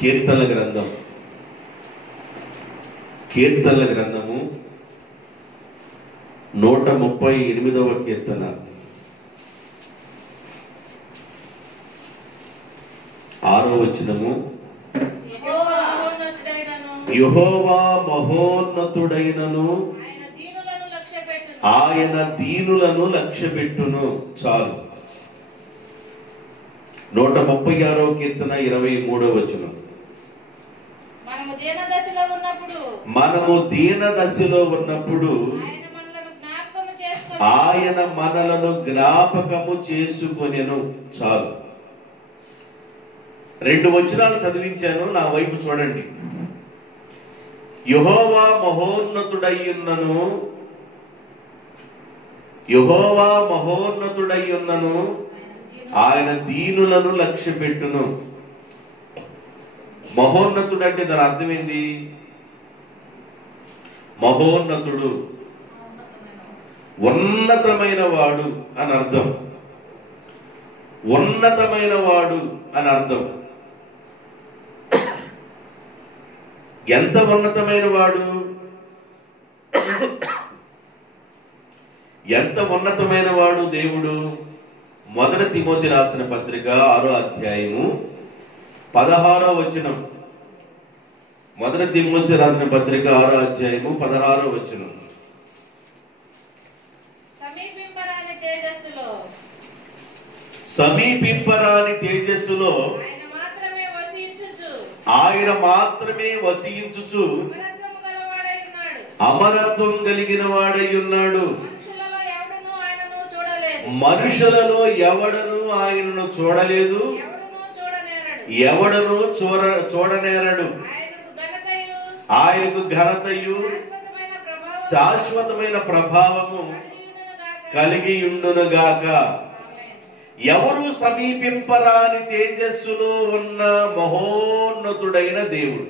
కీర్తనల గ్రంథము 138వ కీర్తన 6వ వచనము. యెహోవా మహోన్నతుడైనను ఆయన దీనులను లక్ష్యపెట్టును. చాలు. 136వ కీర్తన 23వ వచనం. మనము దీన దశలో ఉన్నప్పుడు ఆయన మనలను జ్ఞాపకము చేసుకొనెను. చాలు. 2 వచనాలు చదివించాను, నా వైపు చూడండి. యెహోవా మహోన్నతుడయ్యున్నను, యెహోవా మహోన్నతుడయ్యున్నను ఆయన దీనులను లక్ష్యపెట్టును. మహోన్నతుడు అంటే దాని అర్థం ఏంది? మహోన్నతుడు, ఉన్నతమైన వాడు అని అర్థం. ఉన్నతమైన వాడు అని అర్థం. ఎంత ఉన్నతమైన వాడు? ఎంత ఉన్నతమైన వాడు దేవుడు? 1 తిమోతి రాసిన పత్రిక 6వ అధ్యాయము 16వ వచనం. 1 తిమోతి రాసిన పత్రిక 6వ అధ్యాయము 16వ వచనం. సమీపింపరాని తేజస్సులో ఆయన మాత్రమే వసించుచు అమరత్వం కలిగిన వాడై ఉన్నాడు. మనుషులలో ఎవడను ఆయనను చూడలేదు, ఎవడను చూడనేరడు. ఆయనకు ఘనతయు శాశ్వతమైన ప్రభావము కలిగి ఉండునుగాక. ఎవరు సమీపింపరాని తేజస్సులో ఉన్న మహోన్నతుడైన దేవుడు.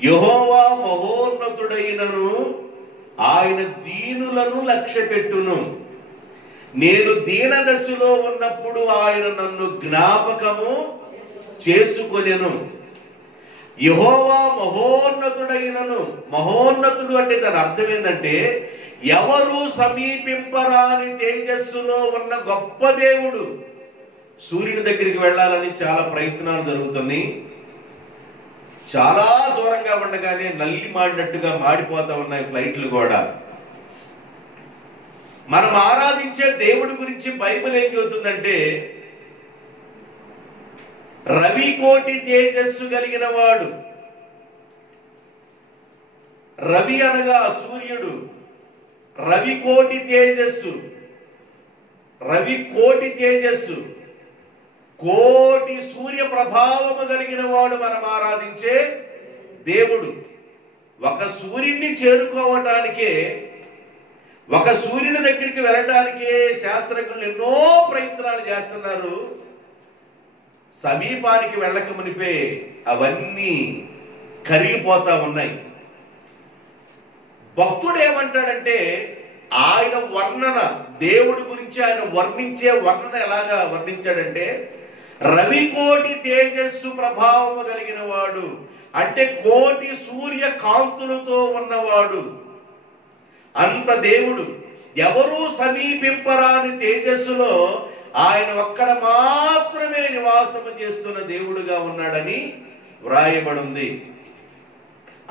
యెహోవా మహోన్నతుడైనను ఆయన దీనులను లక్ష్యపెట్టును. నేను దీన దశలో ఉన్నప్పుడు ఆయన నన్ను జ్ఞాపకము చేసుకొనెను. యెహోవా మహోన్నతుడైనను. మహోన్నతుడు అంటే దాని అర్థం ఏంటంటే ఎవరు సమీపింపరాని తేజస్సులో ఉన్న గొప్ప దేవుడు. సూర్యుని దగ్గరికి వెళ్ళాలని చాలా ప్రయత్నాలు జరుగుతున్నాయి. చాలా దూరంగా ఉండగానే నల్లి మాడినట్టుగా మాడిపోతా ఉన్నాయి ఫ్లైట్లు కూడా. మనం ఆరాధించే దేవుడి గురించి బైబిల్ ఏం చెబుతుందంటే రవి కోటి తేజస్సు కలిగిన వాడు. రవి అనగా సూర్యుడు. రవి కోటి తేజస్సు, రవి కోటి తేజస్సు, కోటి సూర్య ప్రభావము కలిగిన వాడు మనం ఆరాధించే దేవుడు. ఒక సూర్యుడిని చేరుకోవటానికే, ఒక సూర్యుని దగ్గరికి వెళ్ళటానికే శాస్త్రజ్ఞులు ఎన్నో ప్రయత్నాలు చేస్తున్నారు. సమీపానికి వెళ్ళక మునిపే అవన్నీ కరిగిపోతా ఉన్నాయి. భక్తుడు ఏమంటాడంటే ఆయన వర్ణన, దేవుడి గురించి ఆయన వర్ణించే వర్ణన ఎలాగా వర్ణించాడంటే రవి కోటి తేజస్సు ప్రభావము కలిగిన వాడు అంటే కోటి సూర్య కాంతులతో ఉన్నవాడు. అంత దేవుడు. ఎవరూ సమీపింపరాని తేజస్సులో ఆయన ఒక్కడ మాత్రమే నివాసము చేస్తున్న దేవుడుగా ఉన్నాడని వ్రాయబడి ఉంది.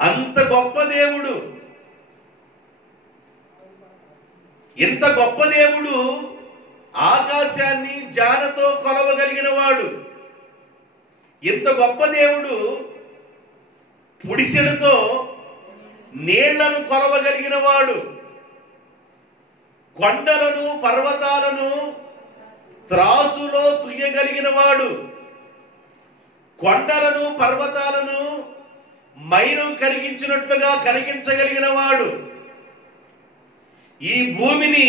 అంత గొప్ప దేవుడు. ఇంత గొప్ప దేవుడు ఆకాశాన్ని జానతో కొలవగలిగిన వాడు. ఇంత గొప్ప దేవుడు పుడిసెలతో నీళ్లను కొలవగలిగిన వాడు. కొండలను పర్వతాలను త్రాసులో తుయ్యగలిగిన వాడు. కొండలను పర్వతాలను మైనం కరిగించినట్లుగా కరిగించగలిగిన వాడు. ఈ భూమిని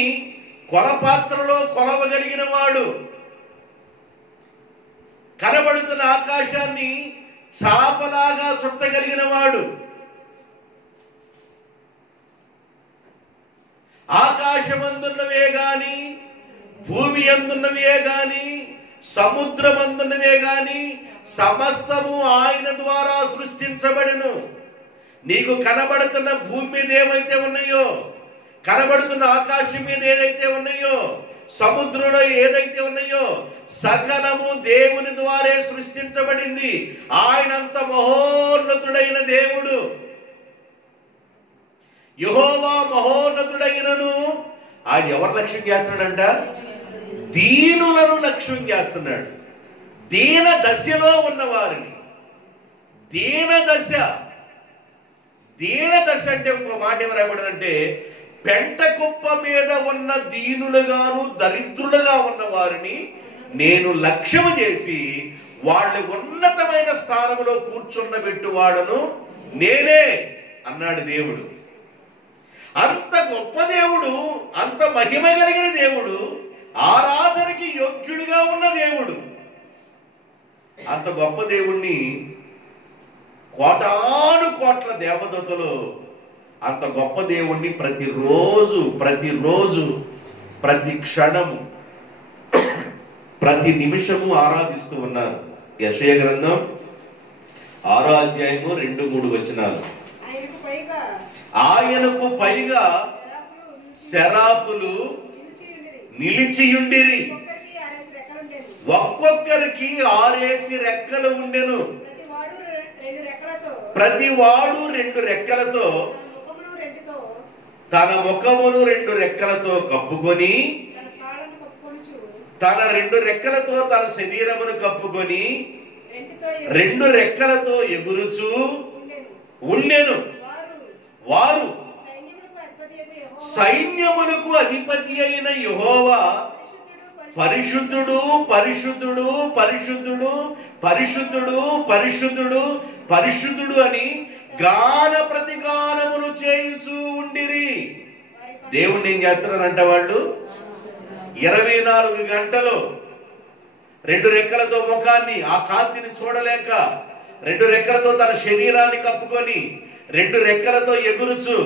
కొలపాత్రలో కొలవగలిగిన వాడు. కనబడుతున్న ఆకాశాన్ని చాపలాగా చుట్టగలిగిన వాడు. ఆకాశమందున్నవే గాని, భూమి అందున్నవే గాని, సముద్రమందున్నవే గాని సమస్తము ఆయన ద్వారా సృష్టించబడెను. నీకు కనబడుతున్న భూమి మీద ఏమైతే ఉన్నాయో, కనబడుతున్న ఆకాశం మీద ఏదైతే ఉన్నాయో, సముద్రంలో ఏదైతే ఉన్నాయో, సకలము దేవుని ద్వారే సృష్టించబడింది. ఆయనంత మహోన్నతుడైన దేవుడు. యెహోవా మహోన్నతుడైనను ఆయన ఎవరు లక్ష్యం చేస్తున్నాడంట? దీనులను లక్ష్యం చేస్తున్నాడు. దీన దశలో ఉన్న వారిని. దీన దశ అంటే ఒక మాట ఏమి రాయబడిందంటే, పెంట కుప్ప మీద ఉన్న దీనులుగాను దరిద్రులుగా ఉన్న వారిని నేను లక్ష్యం చేసి వాళ్ళ ఉన్నతమైన స్థానంలో కూర్చున్నబెట్టువాడను నేనే అన్నాడు దేవుడు. అంత గొప్ప దేవుడు, అంత మహిమ కలిగిన దేవుడు, ఆరాధనకి యోగ్యుడిగా ఉన్న దేవుడు. అంత గొప్ప దేవుణ్ణి కోటాను కోట్ల దేవదూతలు అంత గొప్ప దేవుణ్ణి ప్రతిరోజు ప్రతి క్షణము ప్రతి నిమిషము ఆరాధిస్తూ ఉన్నారు. యెషయా గ్రంథం 6వ అధ్యాయము 2-3 వచనాలు. ఆయనకు పైగా శరాపులు నిలిచియుండిరి, ఒక్కొక్కరికి 6 రెక్కలు ఉండెను. ప్రతివాడు 2 రెక్కలతో తన ముఖమును 2 రెక్కలతో కప్పుకొని, తన 2 రెక్కలతో తన శరీరమును కప్పుకొని 2 రెక్కలతో ఎగురుచూ ఉండెను. వారు సైన్యములకు అధిపతి అయిన యెహోవా పరిశుద్ధుడు, పరిశుద్ధుడు, పరిశుద్ధుడు, పరిశుద్ధుడు, పరిశుద్ధుడు, పరిశుద్ధుడు అని గాన ప్రతిగానములు చేయుచూ ఉండిరి. దేవుణ్ణి ఏం చేస్తున్నారంట? వాళ్ళు 24 గంటలు 2 రెక్కలతో ముఖాన్ని, ఆ కాంతిని చూడలేక 2 రెక్కలతో తన శరీరాన్ని కప్పుకొని 2 రెక్కలతో ఎగురుచు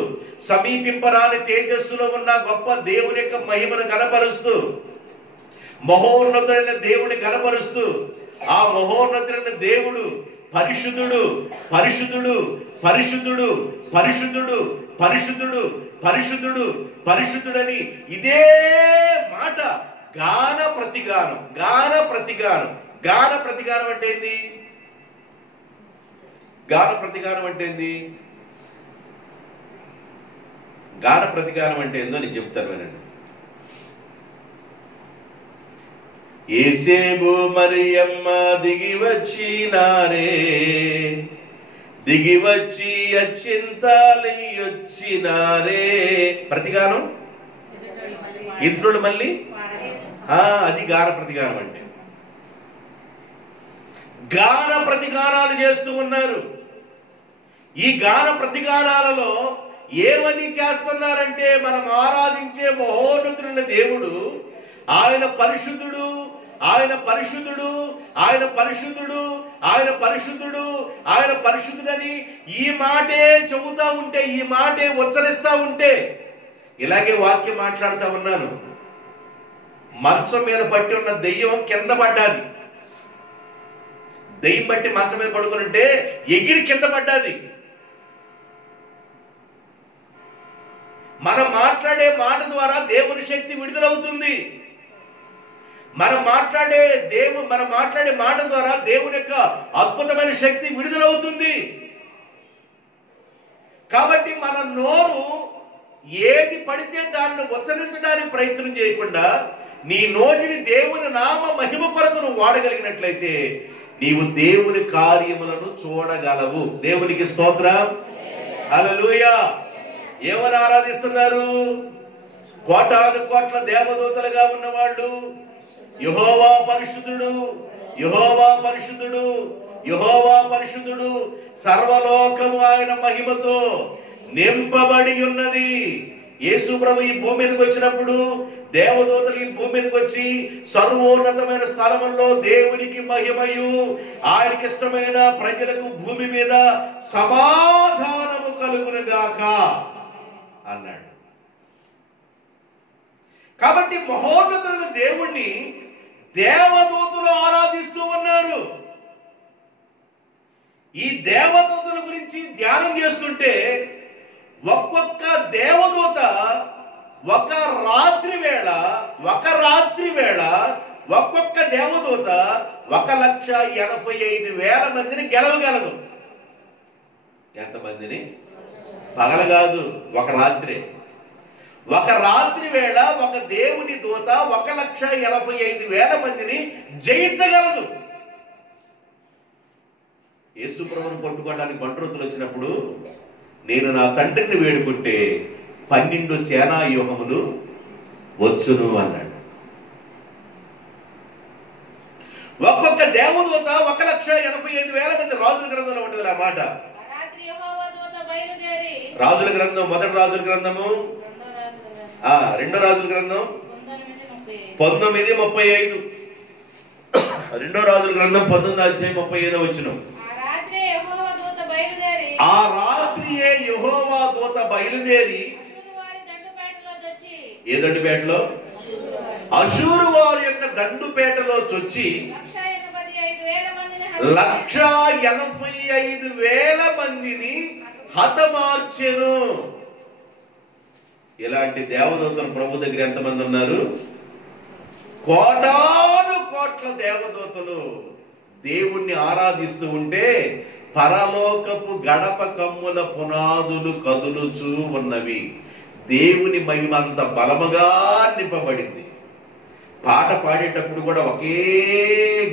సమీపింపరాని తేజస్సులో ఉన్న గొప్ప దేవుని యొక్క మహిమను కనపరుస్తూ, మహోన్నతుడైన దేవుని కనపరుస్తూ, ఆ మహోన్నతుడైన దేవుడు పరిశుద్ధుడు, పరిశుద్ధుడు, పరిశుద్ధుడు, పరిశుద్ధుడు, పరిశుద్ధుడు, పరిశుద్ధుడు, పరిశుద్ధుడని ఇదే మాట గాన ప్రతిగానం. గాన ప్రతిగానం. గాన ప్రతిగానం అంటే ఏంది? గాన ప్రతిగానం అంటే ఏంది? గాన ప్రతిగానం అంటే ఏందో నేను చెప్తాను వినండి. యేసేపు మరియమ్మ దిగి వచ్చినారే, దిగి వచ్చి అచ్చింతాలి వచ్చినారే. ప్రతిగానం ఇతరులు మళ్ళీ అది గాన ప్రతిగానం అంటే. గాన ప్రతిగానాలు చేస్తూ ఉన్నారు. ఈ గాన ప్రతిగానాలలో ఏమని చేస్తున్నారంటే, మనం ఆరాధించే మహోన్నతుడైన దేవుడు ఆయన పరిశుద్ధుడు, ఆయన పరిశుద్ధుడు, ఆయన పరిశుద్ధుడు, ఆయన పరిశుద్ధుడు, ఆయన పరిశుద్ధుడని ఈ మాటే చెబుతా ఉంటే, ఈ మాటే ఉచ్చరిస్తా ఉంటే, ఇలాగే వాక్యం మాట్లాడుతూ ఉన్నాను. మంచం మీద పట్టి ఉన్న దెయ్యం కింద పడ్డాది. దెయ్యం బట్టి మంచం మీద పడుకుంటే ఎగిరి కింద పడ్డాది. మనం మాట్లాడే మాట ద్వారా దేవుని శక్తి విడుదలవుతుంది. మనం మాట్లాడే మాట ద్వారా దేవుని యొక్క అద్భుతమైన శక్తి విడుదలవుతుంది. కాబట్టి మన నోరు ఏది పడితే దానిని ఉచ్చరించడానికి ప్రయత్నం చేయకుండా నీ నోటిని దేవుని నామ మహిమ కొరకు నువ్వు వాడగలిగినట్లయితే నీవు దేవుని కార్యములను చూడగలవు. దేవునికి స్తోత్రం. హల్లెలూయా. ఏమని ఆరాధిస్తున్నారు? కోటాను కోట్ల దేవదూతలుగా ఉన్నవాళ్ళు యెహోవా పరిశుద్ధుడు, యెహోవా పరిశుద్ధుడు, యెహోవా పరిశుద్ధుడు, సర్వలోకము ఆయన మహిమతో నింపబడి ఉన్నది. యేసు ప్రభు ఈ భూమి మీదకి వచ్చినప్పుడు దేవదూతలు ఈ భూమి మీదకి వచ్చి సర్వోన్నతమైన స్థలములో దేవునికి మహిమయు ఆయనకి ఇష్టమైన ప్రజలకు భూమి మీద సమాధానము కలుగునుగాక అన్నాడు. కాబట్టి మహోన్నతులైన దేవుణ్ణి దేవదూతలు ఆరాధిస్తూ ఉన్నారు. ఈ దేవదూతల గురించి ధ్యానం చేస్తుంటే ఒక్కొక్క దేవదూత ఒక రాత్రి వేళ ఒక్కొక్క దేవదూత 1,85,000 మందిని గెలవగలదు. ఎంతమందిని? పగలు కాదు, ఒక రాత్రి వేళ ఒక దేవుని దూత 1,85,000 మందిని జయించగలదు. యేసు ప్రభువును పట్టుకోవడానికి బంట్రోతులు వచ్చినప్పుడు, నేను నా తండ్రిని వేడుకుంటే 12 సేనా వ్యూహములు వచ్చును అన్నాడు. ఒక్కొక్క దేవదూత 1,85,000 మంది. రాజుల గ్రంథంలో ఉంటుంది ఆ మాట. రాజుల గ్రంథం, మొదటి రాజుల గ్రంథము, రెండో రాజుల గ్రంథం 19:35. రెండో రాజుల గ్రంథం 19:35. ఆ రాత్రియే యెహోవా దూత బయలుదేరి ఏ దండుపేటలో? అషూరు వారి యొక్క దండుపేటలో చొచ్చి 1,85,000 మందిని హతమార్చెను. ఇలాంటి దేవదూతలు ప్రభు దగ్గర ఎంతమంది ఉన్నారు? కోటాను కోట్ల దేవదూతలు దేవుణ్ణి ఆరాధిస్తూ ఉంటే పరలోకపు గడప కమ్ముల పునాదులు కదులుచూ ఉన్నవి. దేవుని మహిమ అంత బలముగా నింపబడింది. పాట పాడేటప్పుడు కూడా ఒకే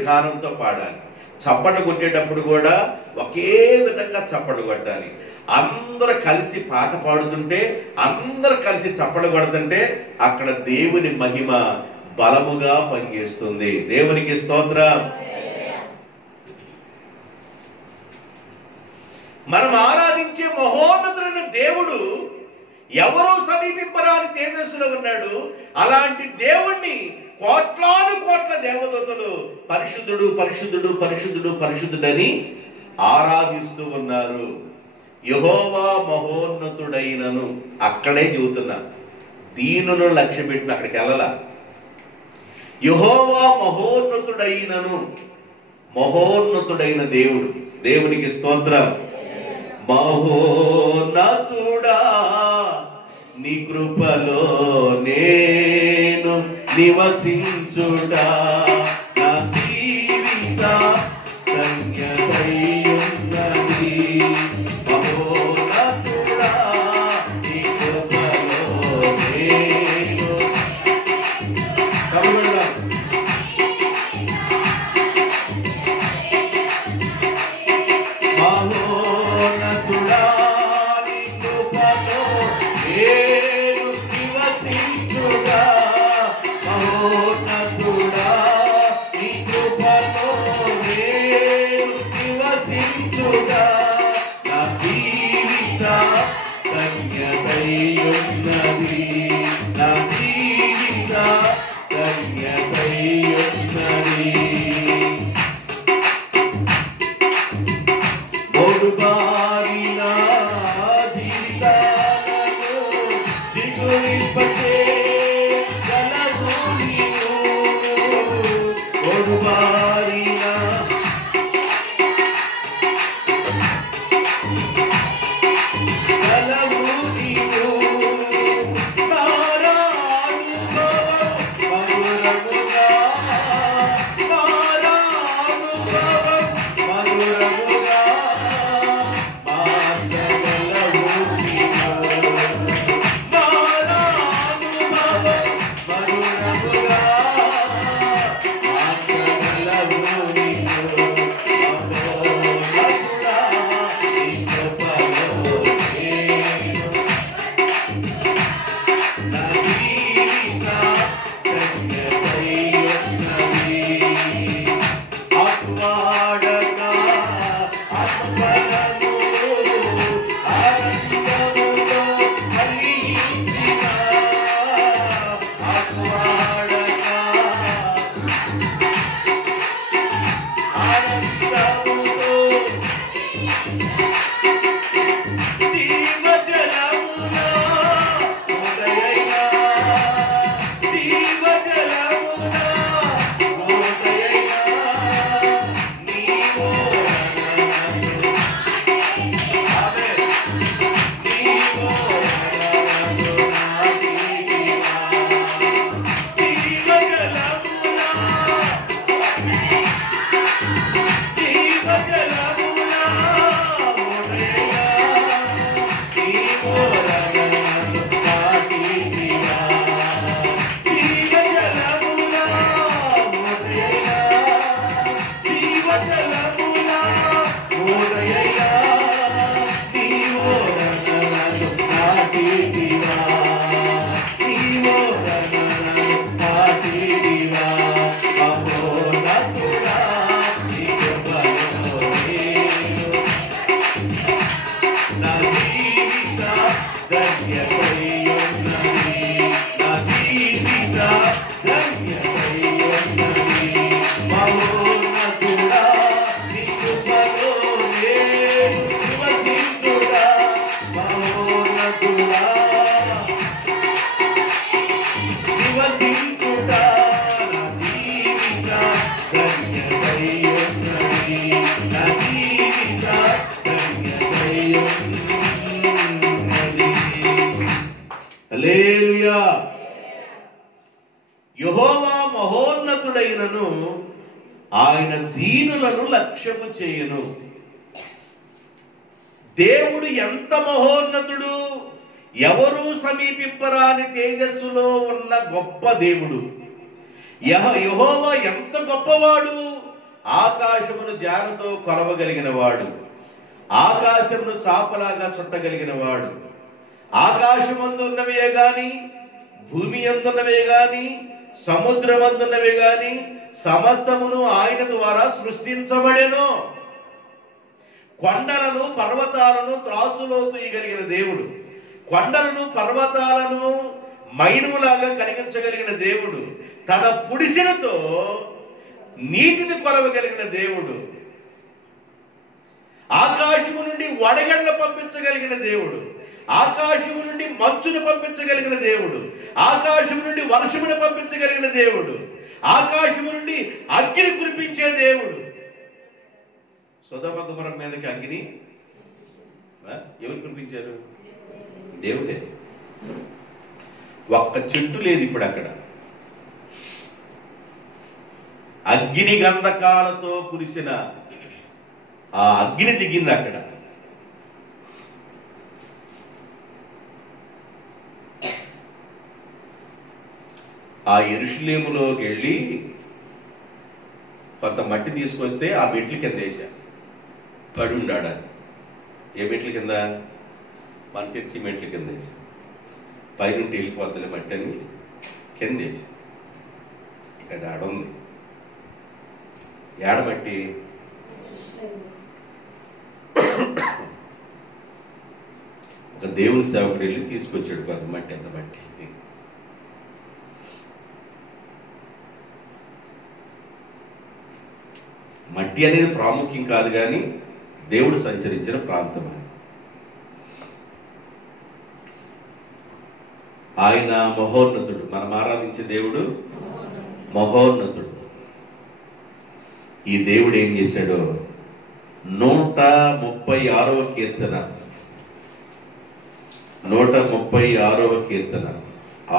గానంతో పాడాలి. చప్పట్లు కొట్టేటప్పుడు కూడా ఒకే విధంగా చప్పట్లు కొట్టాలి. అందరూ కలిసి పాట పాడుతుంటే, అందరూ కలిసి చప్పట్లు కొడుతుంటే అక్కడ దేవుని మహిమ బలముగా పనిచేస్తుంది. దేవునికి స్తోత్రం. మనం ఆరాధించే మహోన్నతుడైన దేవుడు ఎవరో సమీపింపరాని తేజస్సులో ఉన్నాడు. అలాంటి దేవుణ్ణి కోట్లాను కోట్ల దేవదూతలు పరిశుద్ధుడు పరిశుద్ధుడు పరిశుద్ధుడు పరిశుద్ధుడని ఆరాధిస్తూ ఉన్నారు. యెహోవా మహోన్నతుడైనను, అక్కడే చెబుతున్నా, దీనును లక్ష్య పెట్టిన అక్కడికి వెళ్ళలా. యెహోవా మహోన్నతుడైనను, మహోన్నతుడైన దేవుడు. దేవునికి స్తోత్రం. మహోన్నతుడా నీ కృపలో నేను నివసించుడా నా జీవిత ధన్యతయున్నది. మహోన్నతుడా నీ కృపలో నేను ఆయన దీనులను లక్ష్యము చేయను. దేవుడు ఎంత మహోన్నతుడు, ఎవరూ సమీపింపరాని తేజస్సులో ఉన్న గొప్ప దేవుడు. యెహోవా ఎంత గొప్పవాడు, ఆకాశమును జానతో కొలవగలిగిన వాడు, ఆకాశమును చాపలాగా చుట్టగలిగిన వాడు. ఆకాశమందు ఉన్నవే గాని, భూమి అందున్నవే గాని, సముద్రమందున్నవే గాని సమస్తమును ఆయన ద్వారా సృష్టించబడెను. కొండలను పర్వతాలను త్రాసులో తూయగలిగిన దేవుడు, కొండలను పర్వతాలను మైనులాగా కలిగించగలిగిన దేవుడు, తన పుడిసినతో నీటిని కొలవగలిగిన దేవుడు, ఆకాశము నుండి వడగళ్ళ పంపించగలిగిన దేవుడు, ఆకాశము నుండి మంచును పంపించగలిగిన దేవుడు, ఆకాశము నుండి వర్షమును పంపించగలిగిన దేవుడు, ఆకాశము నుండి అగ్ని కురిపించే దేవుడు. సొదొమ గొమొర్రా మీదకి అగ్ని ఎవరు కురిపించారు? దేవుడే. ఒక్క చెట్టు లేదు ఇప్పుడు అక్కడ. అగ్ని గంధకాలతో కురిసిన ఆ అగ్ని దిగింది అక్కడ. ఆ యెరూషలేములోకి వెళ్ళి కొంత మట్టి తీసుకొస్తే ఆ మెట్ల కింద వేసా పడి ఉండాడని. ఏ మెట్ల కింద? మన చర్చి మెట్ల కింద వేసా. పైనుండి వెళ్ళిపోద్దులే మట్టి అని కింద వేసా. ఇక అది ఆడుంది. ఏడమట్టి ఒక దేవుని సేవకుడు వెళ్ళి తీసుకొచ్చాడు కొంత మట్టి. ఎంత మట్టి? మట్టి అనేది ప్రాముఖ్యం కాదు, కానీ దేవుడు సంచరించిన ప్రాంతం అది. ఆయన మహోన్నతుడు. మనం ఆరాధించే దేవుడు మహోన్నతుడు. ఈ దేవుడు ఏం చేశాడో 136వ కీర్తన 136వ కీర్తన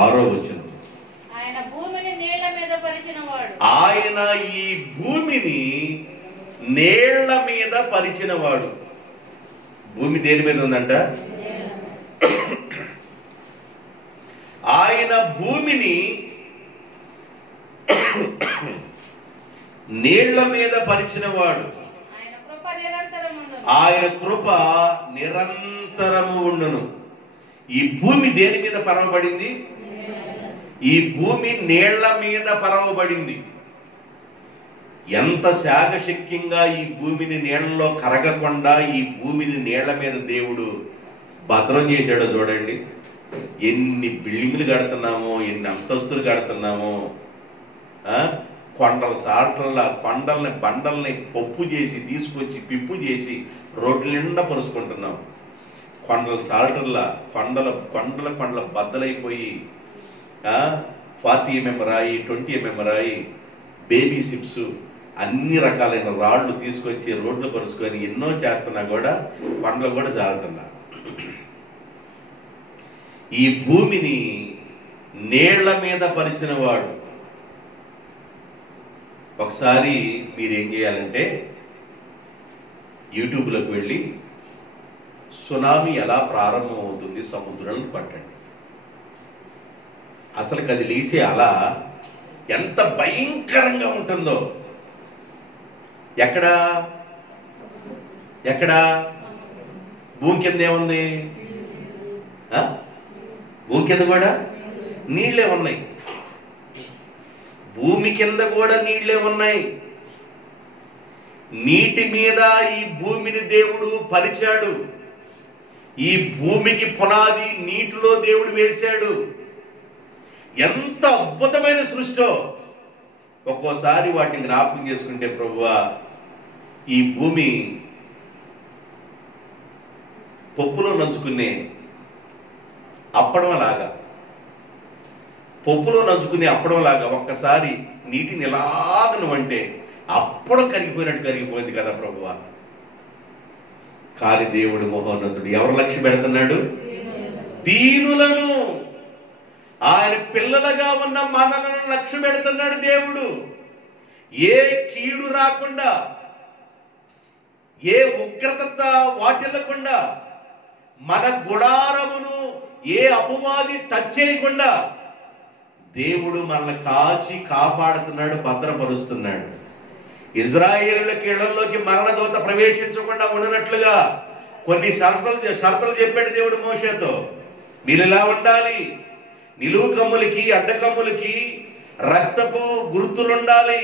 6వ వచనం. ఆయన ఈ భూమిని నీళ్ల మీద పరిచినవాడు. భూమి దేని మీద ఉందంట? ఆయన భూమిని నీళ్ల మీద పరిచినవాడు. ఆయన కృప నిరంతరము ఉండును. ఈ భూమి దేని మీద పరవబడింది? ఈ భూమి నీళ్ల మీద పరవబడింది. ఎంత శాగశక్యంగా ఈ భూమిని నీళ్లలో కరగకుండా ఈ భూమిని నీళ్ల మీద దేవుడు భద్రం చేశాడో చూడండి. ఎన్ని బిల్డింగ్లు కడుతున్నామో, ఎన్ని అంతస్తులు కడుతున్నామో. కొండల సాట్ల కొండల్ని బండల్ని పప్పు చేసి తీసుకొచ్చి పిప్పు చేసి రోడ్ల నిండా పరుచుకుంటున్నాం. కొండల సాల్టర్లా కొండల బద్దలైపోయి 40 mm రాయి, 20 mm రాయి, బేబీ సిప్స్, అన్ని రకాలైన రాళ్లు తీసుకొచ్చి రోడ్లు పరుచుకొని ఎన్నో చేస్తున్నా కూడా కొండలు కూడా జారుతున్నా. ఈ భూమిని నీళ్ల మీద పరిచిన వాడు. ఒకసారి మీరేం చేయాలంటే యూట్యూబ్లోకి వెళ్ళి సునామీ ఎలా ప్రారంభమవుతుంది సముద్రాలను పట్టండి. అసలు అది లేసే అలా ఎంత భయంకరంగా ఉంటుందో. ఎక్కడ భూమి కింద ఏముంది? భూమి కింద కూడా నీళ్లే ఉన్నాయి. భూమి కింద కూడా నీళ్లే ఉన్నాయి. నీటి మీద ఈ భూమిని దేవుడు పరిచాడు. ఈ భూమికి పునాది నీటిలో దేవుడు వేశాడు. ఎంత అద్భుతమైన సృష్టో. ఒక్కోసారి వాటిని జ్ఞాపకం చేసుకుంటే, ప్రభువా, ఈ భూమి పప్పులో నంచుకునే అప్పడంలాగా, ఒక్కసారి నీటిని ఎలాగను అంటే అప్పడం కరిగిపోయినట్టు కరిగిపోయింది కదా ప్రభువా. కాని దేవుడు మహోన్నతుడు. ఎవరు లక్ష్య పెడుతున్నాడు? దీనులను, ఆయన పిల్లలుగా ఉన్న మనలను లక్ష్య పెడుతున్నాడు దేవుడు. ఏ కీడు రాకుండా, ఏ ఉగ్రత వాటిల్లకుండా, మన గుడారమును ఏ అపవాది టచ్ చేయకుండా దేవుడు మనల్ని కాచి కాపాడుతున్నాడు, భద్రపరుస్తున్నాడు. ఇజ్రాయేలులకి ఇళ్లలోకి మరణదూత ప్రవేశించకుండా ఉండనట్లుగా కొన్ని షరతులు చెప్పాడు దేవుడు మోషేతో. మీరు ఇలా ఉండాలి, నిలువు కమ్ములకి అడ్డకమ్ములకి రక్తపు గుర్తులుండాలి,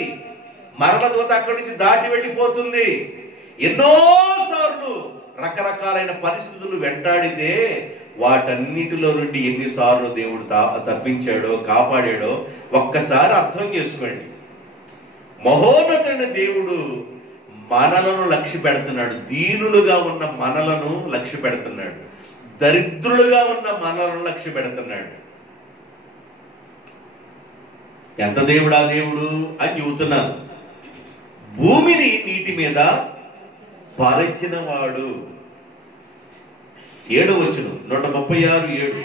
మరణదూత అక్కడి నుంచి దాటి వెళ్ళిపోతుంది. ఎన్నోసార్లు రకరకాలైన పరిస్థితులు వెంటాడితే వాటన్నిటిలో నుండి ఎన్నిసార్లు దేవుడు తప్పించాడో కాపాడాడో ఒక్కసారి అర్థం చేసుకోండి. మహోన్నతుడైన దేవుడు మనలను లక్ష్య పెడుతున్నాడు. దీనులుగా ఉన్న మనలను లక్ష్య పెడుతున్నాడు, దరిద్రులుగా ఉన్న మనలను లక్ష్య పెడుతున్నాడు. ఎంత దేవుడా దేవుడు అని చెబుతున్నాను. భూమిని నీటి మీద పరిచిన వాడు. 7వ వచనం 136:7.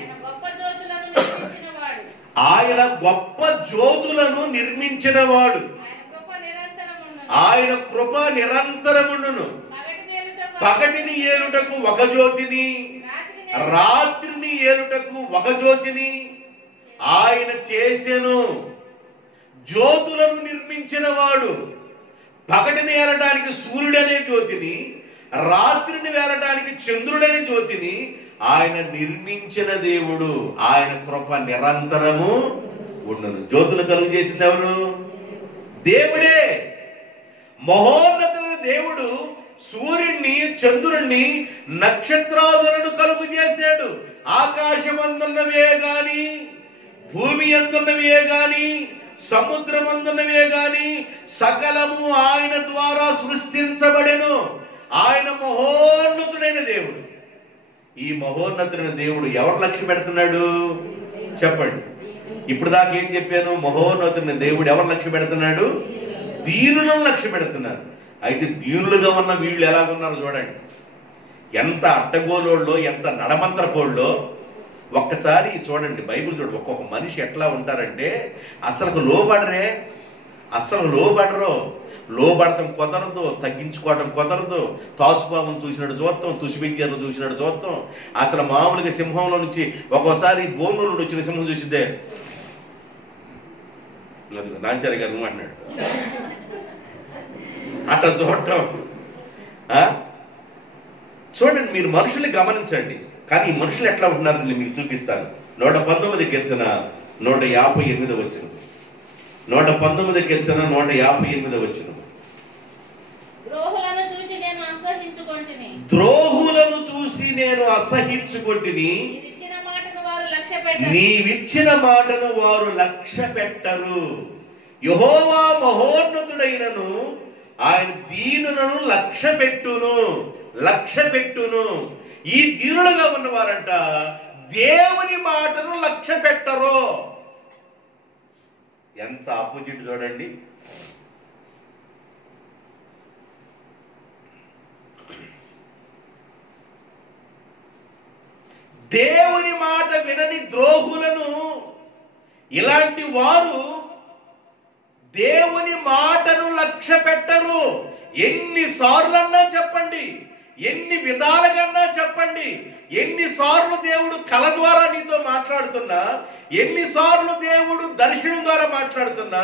ఆయన గొప్ప జ్యోతులను నిర్మించిన వాడు, ఆయన కృప నిరంతరముండును. పగటిని ఏలుటకు ఒక జ్యోతిని, రాత్రిని ఏలుటకు ఒక జ్యోతిని ఆయన చేసెను. జ్యోతులను నిర్మించిన వాడు, పగటిని ఏలటానికి సూర్యుడనే జ్యోతిని, రాత్రిని వేలటానికి చంద్రుడనే జ్యోతిని ఆయన నిర్మించిన దేవుడు. ఆయన కృప నిరంతరము ఉండను. జ్యోతులు కలుగు చేసింది ఎవరు? దేవుడే. మహోన్నతుడైన దేవుడు సూర్యుడిని, చంద్రుణ్ణి, నక్షత్రాదులను కలుగు చేశాడు. ఆకాశమందున్నవే గాని, భూమి అందున్నవే గాని, సముద్రమందున్నవే గాని సకలము ఆయన ద్వారా సృష్టించబడెను. ఆయన మహోన్నతుడైన దేవుడు. ఈ మహోన్నతుడైన దేవుడు ఎవరు లక్ష్య పెడుతున్నాడు చెప్పండి. ఇప్పుడు దాకా ఏం చెప్పాను? మహోన్నతుడైన దేవుడు ఎవరు లక్ష్య పెడుతున్నాడు? దీనులను లక్ష్య పెడుతున్నారు. అయితే దీనులుగా ఉన్న వీళ్ళు ఎలాగున్నారో చూడండి. ఎంత అడ్డగోలోళ్ళో, ఎంత నడమంత్రపోళ్ళో ఒక్కసారి చూడండి. బైబిల్ చూడండి. ఒక్కొక్క మనిషి ఎట్లా ఉంటారంటే అసలు లోబడరే, అసలు లోబడరు. లోబడటం కుదరదు, తగ్గించుకోవడం కుదరదు. తాసుపామును చూసినట్టు చూస్తాం, తుసిబింజర్ను చూసినట్టు చూస్తాం. అసలు మామూలుగా సింహంలో నుంచి ఒక్కోసారి బోన్లో నుండి వచ్చిన సింహం చూసిద్దే నాంచారి గారు నువ్వు అన్నాడు అట్లా చూడటం. చూడండి, మీరు మనుషుల్ని గమనించండి. కానీ ఈ మనుషులు ఎట్లా ఉంటున్నారు మీకు చూపిస్తాను. 119 కీర్తన 158 వచనం. 119 కీర్తన 158 వచనం. ద్రోహులను చూసి నేను అసహించుకొంటిని, నీవిచ్చిన మాటను వారు లక్ష్య పెట్టరు. యెహోవా మహోన్నతుడైనను ఆయన దీనులను లక్ష్య పెట్టును. ఈ దీనులుగా ఉన్నవారంట దేవుని మాటను లక్ష్య పెట్టరు. ఎంత ఆపోజిట్ చూడండి. దేవుని మాట వినని ద్రోహులను, ఇలాంటి వారు దేవుని మాటను లక్ష్య పెట్టరు. ఎన్నిసార్లన్నా చెప్పండి, ఎన్ని విధాలుగా చెప్పండి, ఎన్నిసార్లు దేవుడు కళ ద్వారా నీతో మాట్లాడుతున్నా, ఎన్నిసార్లు దేవుడు దర్శనం ద్వారా మాట్లాడుతున్నా,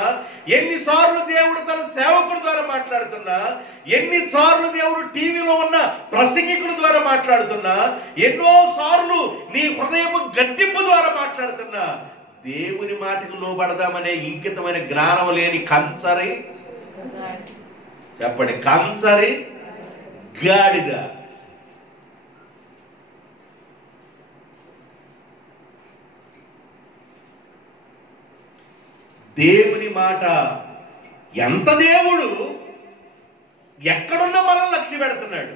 ఎన్నిసార్లు దేవుడు తన సేవకుల ద్వారా మాట్లాడుతున్నా, ఎన్నిసార్లు దేవుడు టీవీలో ఉన్న ప్రసంగికుల ద్వారా మాట్లాడుతున్నా, ఎన్నోసార్లు నీ హృదయము గద్దింపు ద్వారా మాట్లాడుతున్నా, దేవుని మాటకు లోబడదామనే ఇంకితమైన జ్ఞానం లేని కంచరి చెప్పండి, కంచరి గాడిద. దేవుని మాట ఎంత దేవుడు ఎక్కడున్న మనల్ని లక్ష్య పెడుతున్నాడు.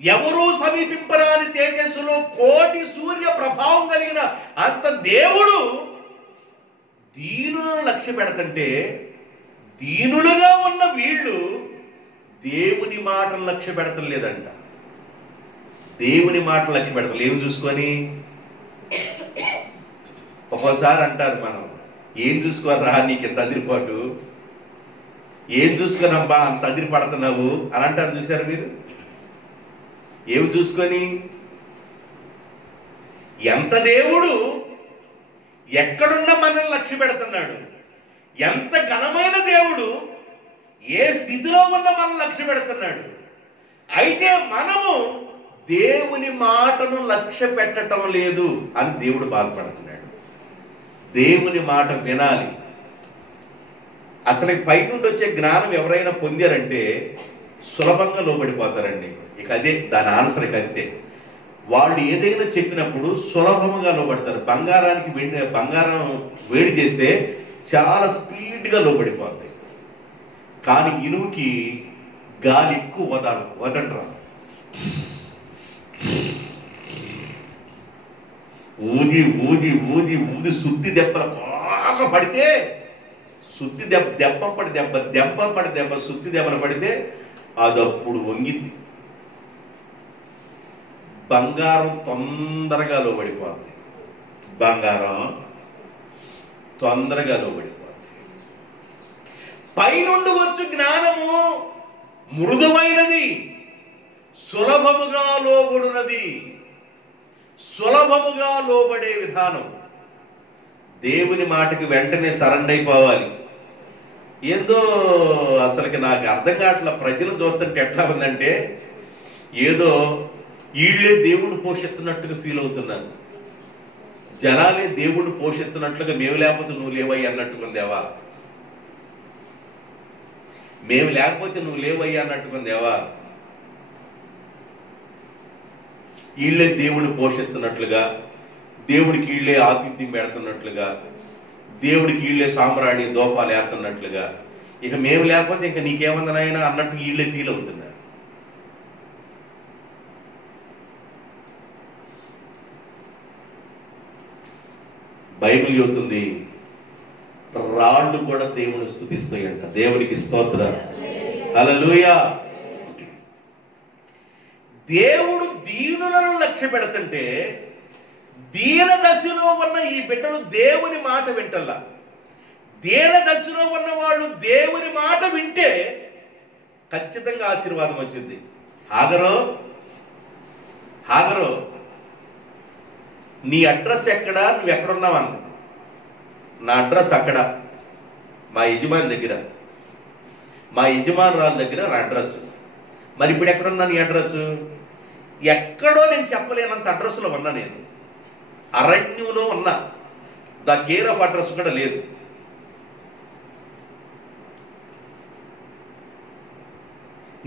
ఎవరూ సమీపింపరాని తేజస్సులో కోటి సూర్య ప్రభావం కలిగిన అంత దేవుడు దీనులను లక్ష్య పెడుతుంటే, దీనులుగా ఉన్న వీళ్ళు దేవుని మాటలు లక్ష్య పెడతం లేదంట. దేవుని మాటలు లక్ష్య పెడతారు. ఏమి చూసుకొని ఒక్కోసారి అంటారు, మనం ఏం చూసుకోరా నీకు ఇంత అదిరిపాటు, ఏం చూసుకునబ్బా అంత అదిరి పడుతున్నావు అని అంటారు. చూసారు మీరు? ఏమి చూసుకొని? ఎంత దేవుడు ఎక్కడున్న మనల్ని లక్ష్య పెడుతున్నాడు, ఎంత ఘనమైన దేవుడు ఏ స్థితిలో ఉన్న మనల్ని లక్ష్య పెడుతున్నాడు. అయితే మనము దేవుని మాటను లక్ష్య పెట్టడం లేదు అని దేవుడు బాధపడుతున్నాడు. దేవుని మాట వినాలి. అసలు పైనుండి వచ్చే జ్ఞానం ఎవరైనా పొందారంటే సులభంగా లోబడిపోతారండి. ఇక అదే దాని ఆన్సర్. ఇక అంతే. వాళ్ళు ఏదైనా చెప్పినప్పుడు సులభంగా లోబడతారు. బంగారం వేడి చేస్తే చాలా స్పీడ్గా లోబడిపోతాయి. కానీ ఇనుముకి గాలి ఎక్కువ వదలరా, ఊది ఊది ఊది ఊది శుద్ధి దెబ్బలు బాగా పడితే, శుద్ధి దెబ్బ శుద్ధి దెబ్బలు పడితే అదప్పుడు వంగిద్ది. బంగారం తొందరగా లోబడిపోతుంది. బంగారం తొందరగా లోబడిపోతుంది. పైనుండి వచ్చు జ్ఞానము మృదువైనది, సులభముగా లోబడునది. సులభముగా లోబడే విధానం. దేవుని మాటకి వెంటనే సరెండర్ అయిపోవాలి. ఏదో అసలుకి నాకు అర్థం కావట్ల. ప్రజలను చూస్తుంటే ఎట్లా ఉందంటే ఏదో వీళ్ళే దేవుడు పోషిస్తున్నట్టుగా ఫీల్ అవుతున్నారు. జనాలే దేవుడు పోషిస్తున్నట్లుగా మేము లేకపోతే నువ్వు లేవయ్యా అన్నట్టుకుందేవా, మేము లేకపోతే నువ్వు లేవయ్యా అన్నట్టుకుందేవా. వీళ్ళే దేవుడు పోషిస్తున్నట్లుగా, దేవుడికి వీళ్ళే ఆతిథ్యం పెడుతున్నట్లుగా, దేవుడికి వీళ్ళే సాంబ్రాణి దోపాలు ఏస్తున్నట్లుగా, ఇక మేము లేకపోతే ఇంకా నీకేమందనైనా అన్నట్టు వీళ్ళే ఫీల్ అవుతున్నారు. బైబిల్ చెబుతుంది రాళ్ళు కూడా దేవుని స్తుతిస్తాయంట. దేవునికి స్తోత్రం, హల్లెలూయా. దేవుడు దీనులను లక్ష్య పెడుతుంటే దీన దశలో ఉన్న ఈ బిడ్డలు దేవుని మాట వింటల్లా. దీన దశలో ఉన్న వాళ్ళు దేవుని మాట వింటే ఖచ్చితంగా ఆశీర్వాదం వచ్చింది. హాగరో నీ అడ్రస్ ఎక్కడా, నువ్వు ఎక్కడున్నావు అన్నది. నా అడ్రస్ అక్కడ, మా యజమాని దగ్గర, మా యజమానురాల దగ్గర నా అడ్రస్. మరి ఇప్పుడు ఎక్కడున్నా నీ అడ్రస్? ఎక్కడో నేను చెప్పలేనంత అడ్రస్లో ఉన్నా. నేను అరణ్యంలో ఉన్నా. ద కేర్ ఆఫ్ అడ్రస్ కూడా లేదు.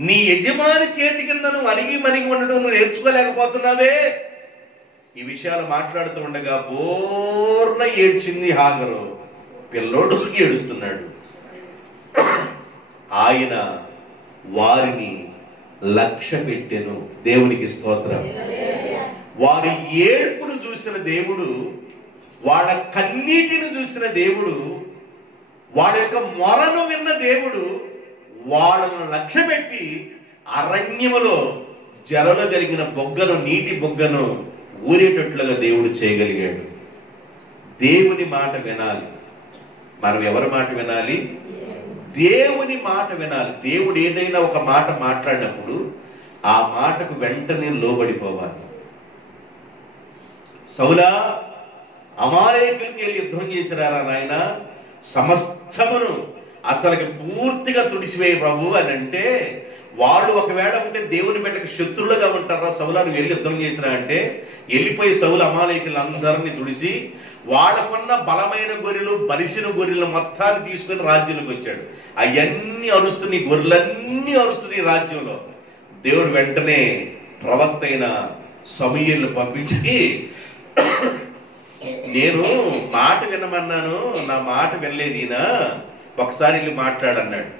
నీ యజమాని చేతి కింద నువ్వు అణిగి మణిగి ఉండడం నువ్వు నేర్చుకోలేకపోతున్నావే. ఈ విషయాలు మాట్లాడుతూ ఉండగా బోర్న ఏడ్చింది హాగరు. పిల్లోడు ఏడుస్తున్నాడు. ఆయన వారిని లక్ష్య పెట్టెను. దేవునికి స్తోత్రం. వారి ఏడ్పును చూసిన దేవుడు, వాళ్ళ కన్నీటిని చూసిన దేవుడు, వాళ్ళ యొక్క మొరను విన్న దేవుడు వాళ్ళను లక్ష్య పెట్టి అరణ్యములో జలలు కలిగిన బొగ్గను, నీటి బొగ్గను ఊరేటట్లుగా దేవుడు చేయగలిగాడు. దేవుని మాట వినాలి. మనం ఎవరి మాట వినాలి? దేవుని మాట వినాలి. దేవుడు ఏదైనా ఒక మాట మాట్లాడినప్పుడు ఆ మాటకు వెంటనే లోబడిపోవాలి. సౌలా, అమాలేకులకి వెళ్ళి యుద్ధం చేసిరారా నాయన, సమస్తమును అసలుకి పూర్తిగా తుడిసివేయి ప్రభు అని అంటే, వాళ్ళు ఒకవేళ ఉంటే దేవుని బిడ్డకు శత్రులుగా ఉంటారా? సౌలా నువ్వు వెళ్ళి యుద్ధం చేసినా అంటే వెళ్ళిపోయి సౌలు అమాలేకులందరినీ తుడిసి వాళ్ళకున్న బలమైన గొర్రెలు, బలిసిన గొర్రెలు మొత్తాన్ని తీసుకొని రాజ్యంలోకి వచ్చాడు. అవన్నీ అరుస్తున్నాయి, గొర్రెలన్నీ అరుస్తున్నాయి రాజ్యంలో. దేవుడు వెంటనే ప్రవక్త అయిన సమూయేలును పంపించి, నేను మాట వినమన్నాను, నా మాట వినలేదు ఈయన, ఒకసారి వెళ్ళి మాట్లాడన్నాడు.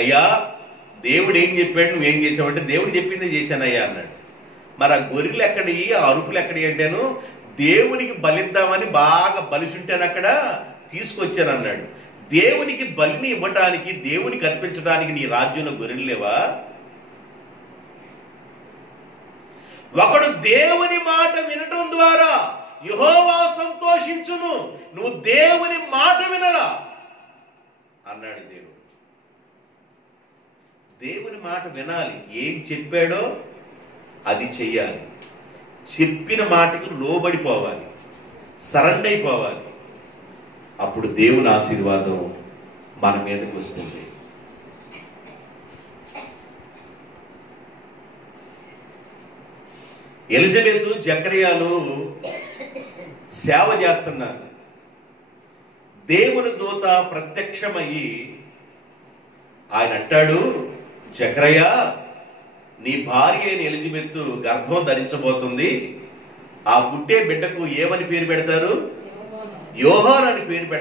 అయ్యా దేవుడు ఏం చెప్పాడు, నువ్వేం చేసావంటే దేవుడు చెప్పింది చేశానయ్యా అన్నాడు. మరి ఆ గొర్రెలు ఎక్కడి, ఆ అరుపులు ఎక్కడి అంటేను దేవునికి బలిద్దామని బాగా బలిసుంటాను అక్కడ తీసుకొచ్చాను అన్నాడు. దేవునికి బలిని ఇవ్వటానికి, దేవునికి అర్పించడానికి నీ రాజ్యంలో గొర్రెలు లేవా? ఒకడు దేవుని మాట వినటం ద్వారా యెహోవా సంతోషించును, నువ్వు దేవుని మాట వినరా అన్నాడు దేవుడు. దేవుని మాట వినాలి, ఏం చెప్పాడో అది చెయ్యాలి, చెప్పిన మాటకు లోబడిపోవాలి, సరెండర్ అయిపోవాలి. అప్పుడు దేవుని ఆశీర్వాదం మన మీదకి వస్తుంది. ఎలిజబెత్ జకర్యాలు సేవ చేస్తున్నారు. దేవుని దూత ప్రత్యక్షమయ్యి ఆయన అంటాడు, జకర్యా, నీ భార్య అయిన ఎలిజబెత్ గర్భం ధరించబోతుంది. ఆ పుట్టే బిడ్డకు ఏమని పేరు పెడతారు? యోహాను అని పేరు పెడతారు.